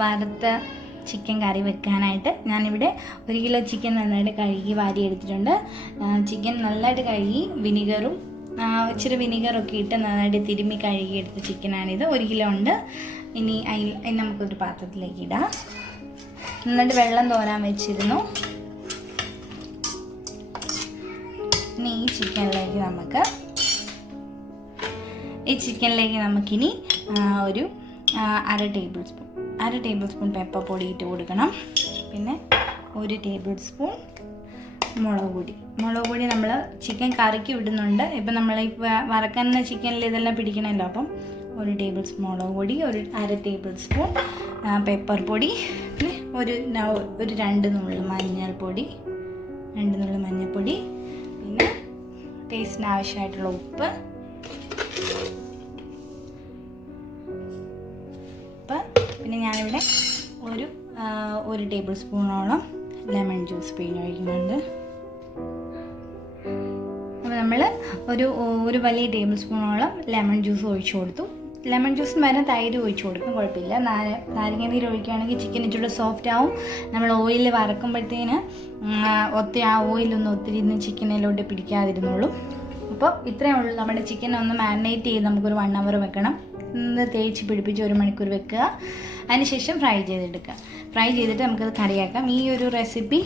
വറുത്ത ചിക്കൻ കറി വെക്കാനായിട്ട് ഞാനിവിടെ 1 കിലോ ചിക്കൻ നന്നായിട്ട് കഴുകി വാരി എടുത്തിട്ടുണ്ട്. ചിക്കൻ നല്ലതായിട്ട് കഴുകി ഇച്ചിരി വിനീഗറൊക്കെ ഇട്ട് നന്നായിട്ട് തിരുമ്മി കഴുകിയെടുത്ത ചിക്കനാണിത്. 1 കിലോ ഉണ്ട്. ഇനി നമുക്കൊരു പാത്രത്തിലേക്ക് ഇടാം. നന്നായിട്ട് വെള്ളം തോരാൻ വെച്ചിരുന്നു. ഇനി ഈ ചിക്കനിലേക്ക് നമുക്കിനി ഒരു 1/2 ടേബിൾ സ്പൂൺ പെപ്പർ പൊടി ഇട്ട് കൊടുക്കണം. പിന്നെ 1 ടേബിൾ സ്പൂൺ മുളക് പൊടി നമ്മൾ ചിക്കൻ കറിക്ക് ഇടുന്നുണ്ട്. ഇപ്പം നമ്മൾ ഈ വറക്കുന്ന ചിക്കനിൽ ഇതെല്ലാം പിടിക്കണമല്ലോ. അപ്പം 1 ടേബിൾ സ്പൂൺ മുളക് പൊടി, 1/2 ടേബിൾ സ്പൂൺ പെപ്പർ പൊടി, പിന്നെ ഒരു 2 നുള്ളു മഞ്ഞൾപ്പൊടി, പിന്നെ ടേസ്റ്റിന് ആവശ്യമായിട്ടുള്ള ഉപ്പ്, പിന്നെ ഞാനിവിടെ ഒരു ടേബിൾ സ്പൂണോളം ലെമൺ ജ്യൂസ് പിഴിഞ്ഞൊഴിക്കുന്നുണ്ട്. അപ്പോൾ നമ്മൾ ഒരു വലിയ ടേബിൾ സ്പൂണോളം ലെമൺ ജ്യൂസ് ഒഴിച്ചു കൊടുത്തു. ലെമൺ ജ്യൂസിന് പകരം തൈര് ഒഴിച്ചു കൊടുക്കും, കുഴപ്പമില്ല. നാരങ്ങ നീര് ഒഴിക്കുകയാണെങ്കിൽ ചിക്കൻ ഇച്ചിരി സോഫ്റ്റ് ആവും. നമ്മൾ ഓയിലിൽ വറക്കുമ്പോഴത്തേന് ആ ഓയിലൊന്നും ഒത്തിരി ചിക്കനിലോട്ട് പിടിക്കാതിരുന്നുള്ളൂ. അപ്പോൾ ഇത്രയേ ഉള്ളൂ. നമ്മുടെ ചിക്കൻ ഒന്ന് മാരിനേറ്റ് ചെയ്ത് നമുക്കൊരു 1 hour വെക്കണം. തേച്ച് പിടിപ്പിച്ച് 1 മണിക്കൂർ വെക്കുക. അതിനുശേഷം ഫ്രൈ ചെയ്തിട്ട് നമുക്കത് കറിയാക്കാം. ഈ ഒരു റെസിപ്പി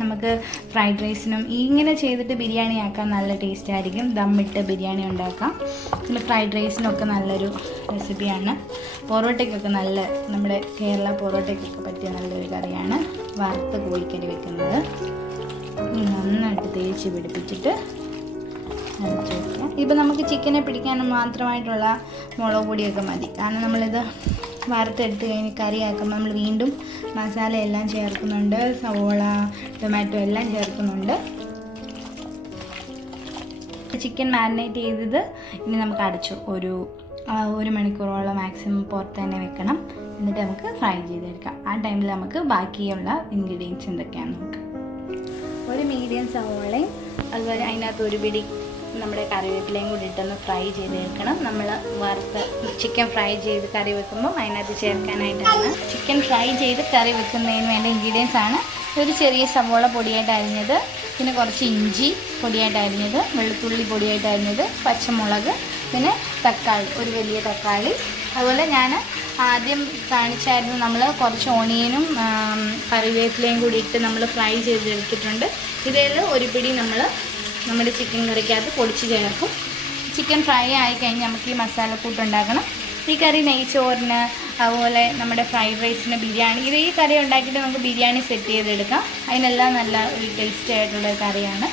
നമുക്ക് ഫ്രൈഡ് റൈസിനും ഇങ്ങനെ ചെയ്തിട്ട് ബിരിയാണി ആക്കാൻ നല്ല ടേസ്റ്റ് ആയിരിക്കും. ദമ്മിട്ട് ബിരിയാണി ഉണ്ടാക്കാം. പിന്നെ ഫ്രൈഡ് റൈസിനൊക്കെ നല്ലൊരു റെസിപ്പിയാണ്. പൊറോട്ടയ്ക്കൊക്കെ നമ്മുടെ കേരള പൊറോട്ടയ്ക്കൊക്കെ പറ്റിയ നല്ലൊരു കറിയാണ് വറുത്ത കോഴിക്കറി വെക്കുന്നത്. നന്നായിട്ട് തേച്ച് പിടിപ്പിച്ചിട്ട് അരച്ച് വയ്ക്കുക. ഇപ്പം നമുക്ക് ചിക്കനെ പിടിക്കാൻ മാത്രമായിട്ടുള്ള മുളക് പൊടിയൊക്കെ മതി. കാരണം നമ്മളിത് വറുത്തെടുത്ത് കഴിഞ്ഞ് കറിയാക്കുമ്പോൾ നമ്മൾ വീണ്ടും മസാല എല്ലാം ചേർക്കുന്നുണ്ട്. സവോള, ടൊമാറ്റോ എല്ലാം ചേർക്കുന്നുണ്ട്. ചിക്കൻ മാരിനേറ്റ് ചെയ്തത് ഇനി നമുക്ക് അടച്ചു ഒരു മണിക്കൂറോളം മാക്സിമം പുറത്ത് തന്നെ വെക്കണം. എന്നിട്ട് നമുക്ക് ഫ്രൈ ചെയ്തെടുക്കാം. ആ ടൈമിൽ നമുക്ക് ബാക്കിയുള്ള ഇൻഗ്രീഡിയൻസ് എന്തൊക്കെയാണെന്ന് നോക്കാം. ഒരു മീഡിയം സവോളയും അതുപോലെ അതിനകത്ത് ഒരു പിടി നമ്മുടെ കറിവേപ്പിലയും കൂടി ഇട്ടൊന്ന് ഫ്രൈ ചെയ്തെടുക്കണം. നമ്മൾ വറുത്ത് ചിക്കൻ ഫ്രൈ ചെയ്ത് കറി വെക്കുമ്പോൾ അതിനകത്ത് ചേർക്കാനായിട്ടാണ്. ചിക്കൻ ഫ്രൈ ചെയ്ത് കറി വെക്കുന്നതിന് വേണ്ട ഇൻഗ്രീഡിയൻസ് ആണ് ഒരു ചെറിയ സവോള പൊടിയായിട്ട് അരിഞ്ഞത്, പിന്നെ കുറച്ച് ഇഞ്ചി പൊടിയായിട്ട് അരിഞ്ഞത്, വെളുത്തുള്ളി പൊടിയായിട്ട് അരിഞ്ഞത്, പച്ചമുളക്, പിന്നെ തക്കാളി, ഒരു വലിയ തക്കാളി. അതുപോലെ ഞാൻ ആദ്യം കാണിച്ചായിരുന്നു നമ്മൾ കുറച്ച് ഓണിയനും കറിവേപ്പിലയും കൂടി ഇട്ട് നമ്മൾ ഫ്രൈ ചെയ്തെടുത്തിട്ടുണ്ട്. ഇതിൽ ഒരു പിടി നമ്മുടെ ചിക്കൻ കറിക്കകത്ത് പൊടിച്ച് ചേർക്കും. ചിക്കൻ ഫ്രൈ ആയിക്കഴിഞ്ഞ് നമുക്ക് ഈ മസാലക്കൂട്ട് ഉണ്ടാക്കണം. ഈ കറി നെയ്ച്ചോറിന്, അതുപോലെ നമ്മുടെ ഫ്രൈഡ് റൈസിന്, ബിരിയാണി, ഈ കറി ഉണ്ടാക്കിയിട്ട് നമുക്ക് ബിരിയാണി സെറ്റ് ചെയ്തെടുക്കാം. അതിനെല്ലാം നല്ല ഒരു ടേസ്റ്റി ആയിട്ടുള്ള കറിയാണ്.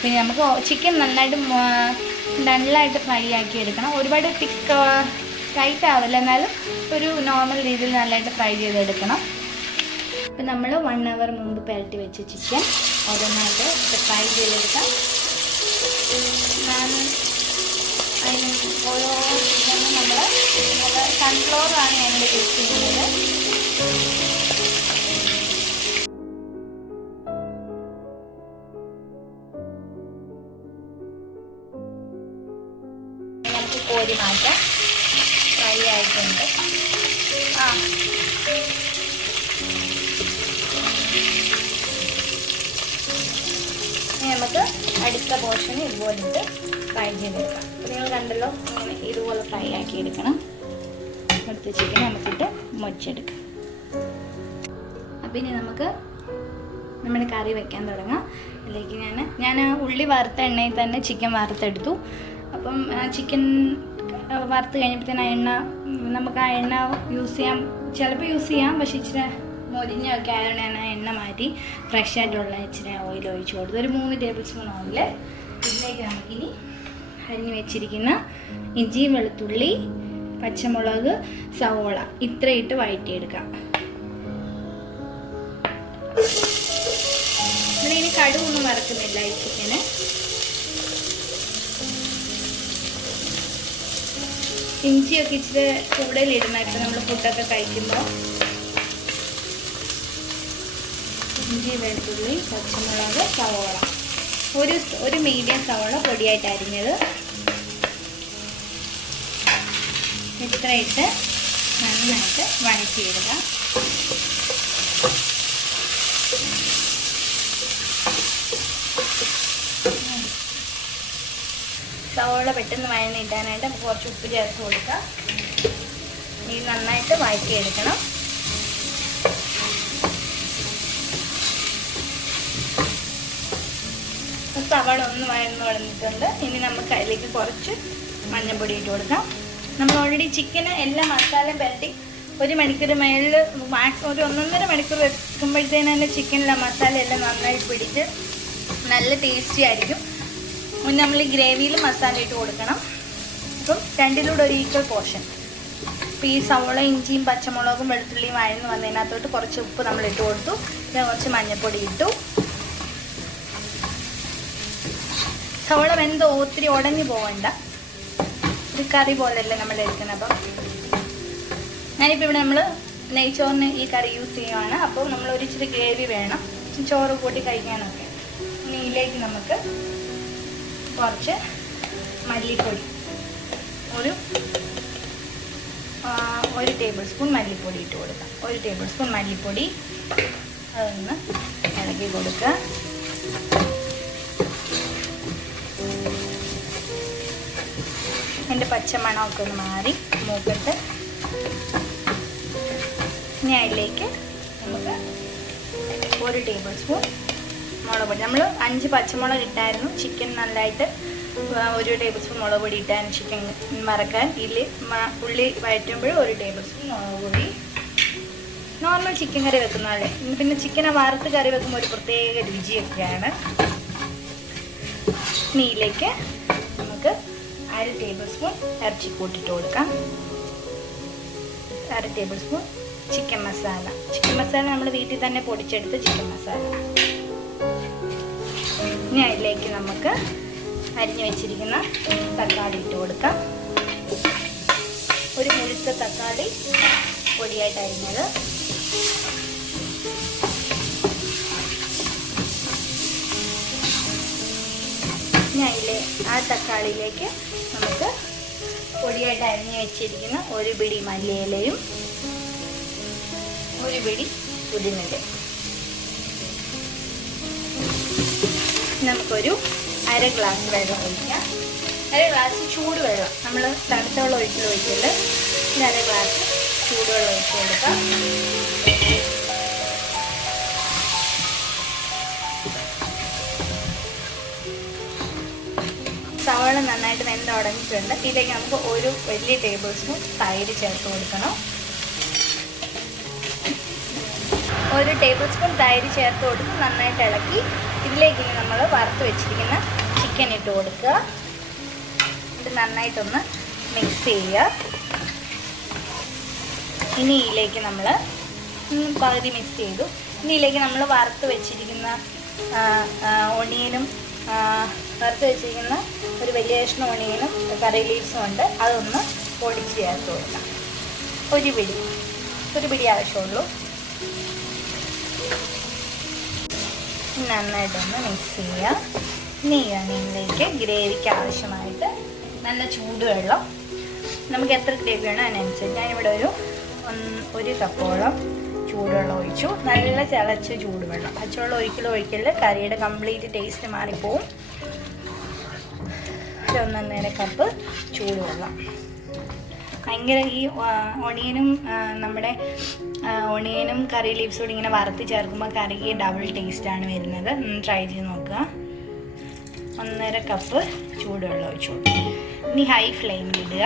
പിന്നെ നമുക്ക് ചിക്കൻ നന്നായിട്ട് ഫ്രൈ ആക്കി എടുക്കണം. ഒരുപാട് ടൈറ്റ് ആവില്ല, എന്നാലും ഒരു നോർമൽ രീതിയിൽ നല്ലതായിട്ട് ഫ്രൈ ചെയ്തെടുക്കണം. ഇപ്പം നമ്മൾ 1 hour മുമ്പ് പുരട്ടി വെച്ച ചിക്കൻ ഓരോന്നായിട്ട് ഫ്രൈ ചെയ്തെടുക്കാം. അതിന് ഓരോ ചിക്കനും നമ്മൾ സൺഫ്ലവറാണ് ഞാനിവിടെ യൂസ് ചെയ്യുന്നത്. നമുക്ക് കോരി മാറ്റാം. ഫ്രൈ ആയിട്ടുണ്ട്. നമുക്ക് അടുത്ത പോർഷൻ ഇതുപോലിട്ട് ഫ്രൈ ചെയ്തെടുക്കാം. നിങ്ങൾ കണ്ടല്ലോ, ഇതുപോലെ ഫ്രൈ ആക്കി എടുക്കണം. അടുത്ത ചിക്കൻ നമുക്കിട്ട് മൊരിച്ചെടുക്കാം. അപ്പം ഇനി നമുക്ക് നമ്മുടെ കറി വെക്കാൻ തുടങ്ങാം. അതിലേക്ക് ഞാൻ ഉള്ളി വറുത്ത എണ്ണയിൽ തന്നെ ചിക്കൻ വറുത്തെടുത്തു. അപ്പം ചിക്കൻ വറുത്ത് കഴിഞ്ഞപ്പോഴത്തേന് നമുക്ക് ആ എണ്ണ ചിലപ്പോൾ യൂസ് ചെയ്യാം. പക്ഷേ ഇച്ചിരി മൊരിഞ്ഞൊക്കെ ആയതുകൊണ്ട് ഞാൻ എണ്ണ മാറ്റി ഫ്രഷ് ആയിട്ടുള്ള ഇച്ചിരി ഓയിൽ ഒഴിച്ച് കൊടുത്തു. ഒരു 3 ടേബിൾ സ്പൂൺ ഓയിൽ. ഇതിലേക്ക് നമുക്കിനി അരിഞ്ഞ് വെച്ചിരിക്കുന്ന ഇഞ്ചി, വെളുത്തുള്ളി, പച്ചമുളക്, സവോള ഇത്രയിട്ട് വഴറ്റിയെടുക്കാം. നമ്മളിനി കടുവൊന്നും വറക്കുന്നില്ല ഈ ചിക്കന്. ഇഞ്ചിയൊക്കെ ഇച്ചിരി കൂടുതലിടുന്ന ഇപ്പം നമ്മൾ ഫുഡൊക്കെ കഴിക്കുമ്പോൾ. ഇഞ്ചി, വെളുത്തുള്ളി, പച്ചമുളക്, സവോള, ഒരു മീഡിയം സവോള പൊടിയായിട്ട് അരിഞ്ഞത് ഇത്രയിട്ട് നന്നായിട്ട് വഴറ്റിയിടുക. സവോള പെട്ടെന്ന് വഴന്നിട്ടാനായിട്ട് നമുക്ക് കുറച്ച് ഉപ്പ് ചേർത്ത് കൊടുക്കുക. ഇത് നന്നായിട്ട് വഴറ്റിയെടുക്കണം. സവാള ഒന്ന് വഴന്നിട്ടുണ്ട്. ഇനി നമുക്ക് അതിലേക്ക് കുറച്ച് മഞ്ഞൾപ്പൊടി ഇട്ട് കൊടുക്കാം. നമ്മൾ ഓൾറെഡി ചിക്കന് എല്ലാ മസാലയും പുരട്ടി 1 മണിക്കൂർ മേളിൽ മാക്സിമം ഒരു 1.5 മണിക്കൂർ വെക്കുമ്പോഴത്തേന് തന്നെ ചിക്കനിലെ മസാല എല്ലാം നന്നായി പിടിച്ച് നല്ല ടേസ്റ്റി ആയിരിക്കും. നമ്മൾ ഈ ഗ്രേവിയിൽ മസാല ഇട്ട് കൊടുക്കണം. അപ്പം രണ്ടിലൂടെ ഒരു ഈക്വൽ പോർഷൻ. അപ്പോൾ ഈ സവോള, ഇഞ്ചിയും പച്ചമുളകും വെളുത്തുള്ളിയും വഴന്ന് വന്നതിനകത്തോട്ട് കുറച്ച് ഉപ്പ് നമ്മൾ ഇട്ട് കൊടുത്തു. പിന്നെ കുറച്ച് മഞ്ഞൾപ്പൊടി ഇട്ടു. സവോള വെന്ത് ഒത്തിരി ഉടഞ്ഞു പോകണ്ട. ഒരു കറി പോലെയല്ലേ നമ്മൾ എടുക്കുന്നത്. അപ്പം ഞാനിപ്പോൾ ഇവിടെ നമ്മൾ നെയ്ച്ചോറിന് ഈ കറി യൂസ് ചെയ്യുവാണ്. അപ്പോൾ നമ്മൾ ഒരു ഇച്ചിരി ഗ്രേവി വേണം ചോറ് കൂട്ടി കഴിക്കാനൊക്കെ. ഇനി ഇതിലേക്ക് നമുക്ക് കുറച്ച് മല്ലിപ്പൊടി, ഒരു ടേബിൾ സ്പൂൺ മല്ലിപ്പൊടി ഇട്ട് കൊടുക്കാം. 1 ടേബിൾ സ്പൂൺ മല്ലിപ്പൊടി അതൊന്ന് ഇളക്കി കൊടുക്കുക. അതിൻ്റെ പച്ചമണമൊക്കെ ഒന്ന് മാറി മൂക്കത്ത്. ഇനി അതിലേക്ക് നമുക്ക് 1 ടേബിൾ സ്പൂൺ മുളക് പൊടി. നമ്മൾ 5 പച്ചമുളക് ഇട്ടായിരുന്നു. ചിക്കൻ നല്ലതായിട്ട് 1 ടേബിൾ സ്പൂൺ മുളക് പൊടി ഇട്ടായിരുന്നു ചിക്കൻ വറക്കാൻ. ഇതിൽ ഉള്ളി വഴറ്റുമ്പോൾ 1 ടേബിൾ സ്പൂൺ മുളക് പൊടി. നോർമൽ ചിക്കൻ കറി വെക്കുന്നതല്ലേ. പിന്നെ ചിക്കനെ വറുത്ത് കറി വെക്കുമ്പോൾ ഒരു പ്രത്യേക രുചിയൊക്കെയാണ്. ഇനി ഇതിലേക്ക് നമുക്ക് 1/2 ടേബിൾ സ്പൂൺ ഇറച്ചിക്കൂട്ടിട്ട് കൊടുക്കാം. 1/2 table spoon chicken masala. Chicken masala നമ്മൾ വീട്ടിൽ തന്നെ പൊടിച്ചെടുത്ത് ചിക്കൻ മസാല. ഇനി അതിലേക്ക് നമുക്ക് അരിഞ്ഞു വെച്ചിരിക്കുന്ന തക്കാളി ഇട്ട് കൊടുക്കാം. ഒരു മുഴുത്ത തക്കാളി പൊടിയായിട്ട് അരിഞ്ഞത്. ഇനി അതിലെ ആ തക്കാളിയിലേക്ക് നമുക്ക് പൊടിയായിട്ട് അരിഞ്ഞു വെച്ചിരിക്കുന്ന 1 പിടി മല്ലിയിലയും 1 പിടി പുതിനയിലയും നമുക്കൊരു 1/2 ഗ്ലാസ് വെള്ളം ഒഴിക്കാം. 1/2 ഗ്ലാസ് ചൂടുവെള്ളം. നമ്മൾ തണുത്ത വെള്ളം ഒഴിക്കല്. 1/2 ഗ്ലാസ് ചൂടുവെള്ളം ഒഴിച്ച് കൊടുക്കാം. സവാള നന്നായിട്ട് വെന്തുടങ്ങിയിട്ടുണ്ട്. ഇതിലേക്ക് നമുക്ക് 1 വലിയ ടേബിൾ സ്പൂൺ തൈര് ചേർത്ത് കൊടുക്കണം. 1 ടേബിൾ സ്പൂൺ തൈര് ചേർത്ത് കൊടുത്ത് നന്നായിട്ട് ഇളക്കി ഇതിലേക്ക് നമ്മൾ വറുത്ത് വെച്ചിരിക്കുന്ന ചിക്കൻ ഇട്ട് കൊടുക്കുക. ഇത് നന്നായിട്ടൊന്ന് മിക്സ് ചെയ്യുക. ഇനി ഇതിലേക്ക് നമ്മൾ പകുതി മിക്സ് ചെയ്തു. ഇനി ഇതിലേക്ക് നമ്മൾ വറുത്ത് വെച്ചിരിക്കുന്ന ഒണിയനും വറുത്ത് വെച്ചിരിക്കുന്ന ഒരു വലിയ കഷ്ണം ഒണിയനും കറി ലീവ്സും ഉണ്ട്. അതൊന്ന് പൊടിച്ച് ചേർത്ത് കൊടുക്കാം. 1 പിടി ആവശ്യമുള്ളൂ. നന്നായിട്ടൊന്ന് മിക്സ് ചെയ്യുക. ഇനി ഇതിലേക്ക് ഗ്രേവിക്ക് ആവശ്യമായിട്ട് നല്ല ചൂടുവെള്ളം. നമുക്ക് എത്ര ഗ്രേവി വേണോ അതിനനുസരിച്ച്. ഞാനിവിടെ ഒരു കപ്പോളം ചൂടുവെള്ളം ഒഴിച്ചു. നല്ല തിളച്ച ചൂടുവെള്ളം. പച്ചവെള്ളം ഒഴിക്കൽ കറിയുടെ കംപ്ലീറ്റ് ടേസ്റ്റ് മാറിപ്പോവും. 1.5 കപ്പ് ചൂടുവെള്ളം. ഭയങ്കര ഈ ഒണിയനും കറി ലീവ്സും കൂടി ഇങ്ങനെ വറുത്ത് ചേർക്കുമ്പോൾ കറിക്ക് ഡബിൾ ടേസ്റ്റാണ് വരുന്നത്. ട്രൈ ചെയ്ത് നോക്കുക. 1.5 കപ്പ് ചൂടുവെള്ളം ഒഴിച്ചു കൊടുക്കുക. ഇനി ഹൈ ഫ്ലെയിമിലിടുക.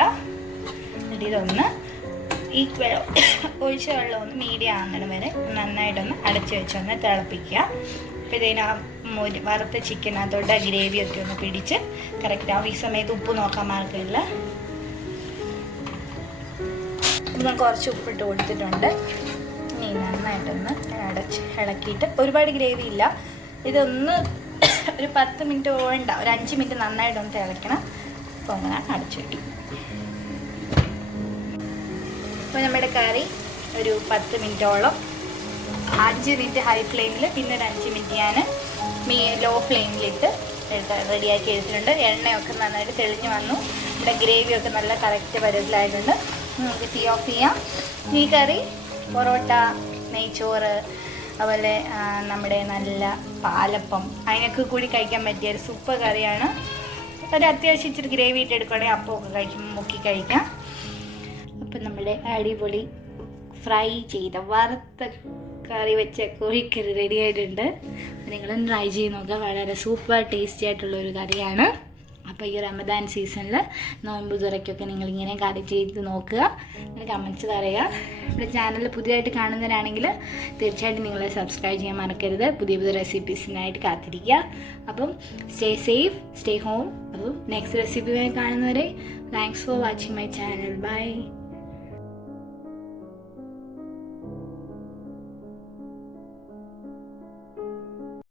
എന്നിട്ട് ഇതൊന്ന് ഈ ഒഴിച്ച വെള്ളം ഒന്ന് മീഡിയം ആകുന്നിടം വരെ നന്നായിട്ടൊന്ന് അടച്ചു വെച്ചൊന്ന് തിളപ്പിക്കുക. അപ്പോൾ ഇതിന് വറുത്ത ചിക്കനകത്തോട്ട് ഗ്രേവിയൊക്കെ ഒന്ന് പിടിച്ച് കറക്റ്റാവും. ഈ സമയത്ത് ഉപ്പ് നോക്കാൻ മാർക്കില്ല. ഞാൻ കുറച്ച് ഉപ്പിട്ട് കൊടുത്തിട്ടുണ്ട്. ഇനി നന്നായിട്ടൊന്ന് ഇളക്കിയിട്ട്, ഒരുപാട് ഗ്രേവി ഇല്ല, ഇതൊന്ന് ഒരു 10 മിനിറ്റ് വേണ്ട, ഒരു 5 മിനിറ്റ് നന്നായിട്ടൊന്ന് തിളയ്ക്കണം. അപ്പോൾ അങ്ങനെ അടച്ചു വയ്ക്കും. അപ്പോൾ നമ്മുടെ കറി ഒരു 10 മിനിറ്റോളം, 5 മിനിറ്റ് ഹൈ ഫ്ലെയിമിൽ, പിന്നെ ഒരു 5 മിനിറ്റ് ഞാൻ ലോ ഫ്ലെയിമിലിട്ട് റെഡിയാക്കി എടുത്തിട്ടുണ്ട്. എണ്ണയൊക്കെ നന്നായിട്ട് തെളിഞ്ഞ് വന്നു. ഇവിടെ ഗ്രേവിയൊക്കെ നല്ല കറക്റ്റ് പരുവത്തിലായിട്ടുണ്ട്. നമുക്ക് തീ ഓഫ് ചെയ്യാം. ഈ കറി പൊറോട്ട, നെയ്ച്ചോറ്, അതുപോലെ നമ്മുടെ നല്ല പാലപ്പം അതിനൊക്കെ കൂടി കഴിക്കാൻ പറ്റിയ ഒരു സൂപ്പർ കറിയാണ്. ഒരു അത്യാവശ്യം ഇച്ചിരി ഗ്രേവി ഇട്ട് എടുക്കുകയാണെങ്കിൽ അപ്പമൊക്കെ കഴിക്കുമ്പോൾ മുക്കി കഴിക്കാം. അപ്പം നമ്മുടെ അടിപൊളി ഫ്രൈ ചെയ്ത വറുത്ത കറി വെച്ച കോഴിക്കറി റെഡി ആയിട്ടുണ്ട്. നിങ്ങളും ട്രൈ ചെയ്ത് നോക്കുക. വളരെ സൂപ്പർ ടേസ്റ്റി ആയിട്ടുള്ളൊരു കറിയാണ്. അപ്പോൾ ഈ റമദാൻ സീസണിൽ നോമ്പ് തുറയ്ക്കൊക്കെ നിങ്ങളിങ്ങനെ കറി ചെയ്ത് നോക്കുക. നിങ്ങൾ കമൻറ്റ്സ് പറയുക. നമ്മുടെ ചാനൽ പുതിയതായിട്ട് കാണുന്നവരാണെങ്കിൽ തീർച്ചയായിട്ടും നിങ്ങൾ സബ്സ്ക്രൈബ് ചെയ്യാൻ മറക്കരുത്. പുതിയ പുതിയ റെസിപ്പീസിനായിട്ട് കാത്തിരിക്കുക. അപ്പം സ്റ്റേ സേഫ്, സ്റ്റേ ഹോം. അപ്പം നെക്സ്റ്റ് റെസിപ്പിയുമായി കാണുന്നവരെ thanks for watching my channel. By.